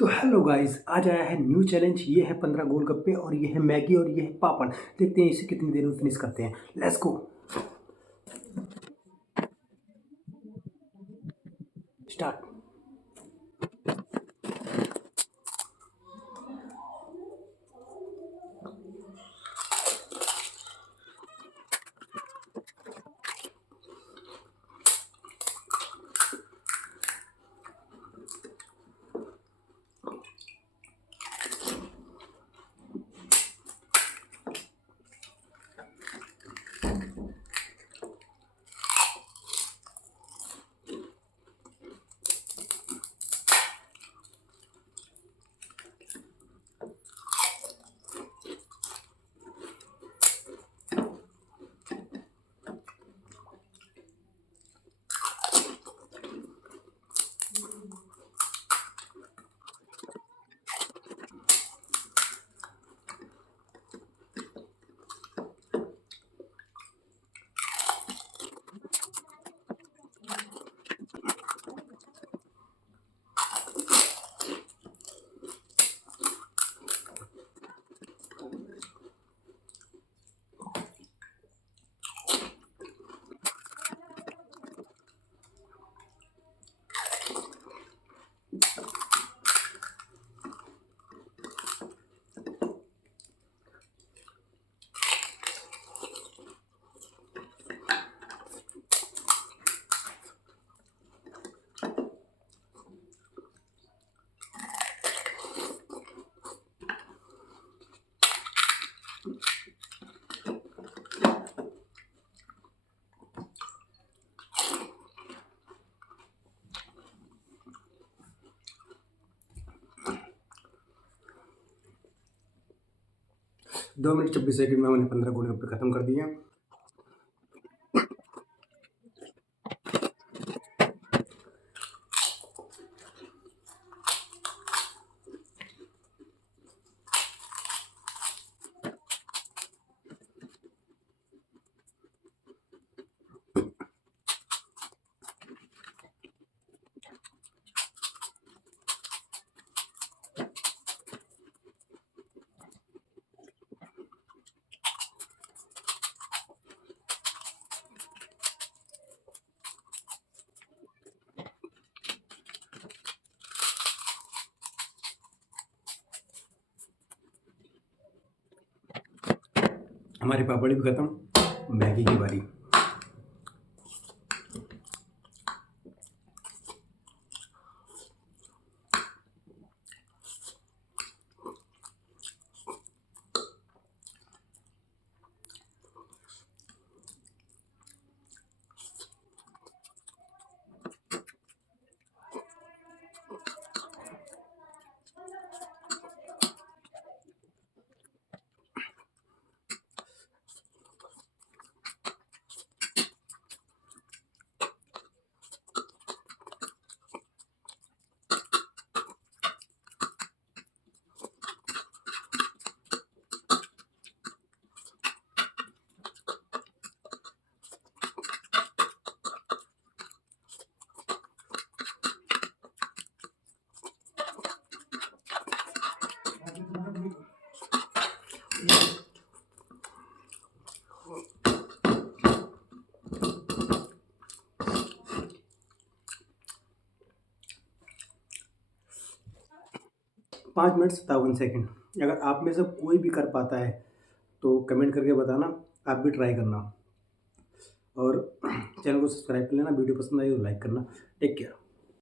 तो hello guys, आज आया है न्यू चैलेंज। ये है 15 गोलगप्पे और ये है मैगी और ये है पापड़। देखते हैं इसे कितनी देर में फिनिश करते हैं। Let's go. Start. 2 minute 26 second में हमने 15 गोलगप्पे खत्म कर दिए। हमारे पापड़ भी खत्म। मैगी की बारी। पाँच मिनट 57 सेकंड। अगर आप में से कोई भी कर पाता है तो कमेंट करके बताना, आप भी ट्राई करना और चैनल को सब्सक्राइब कर लेना। वीडियो पसंद आई तो लाइक करना। Take care.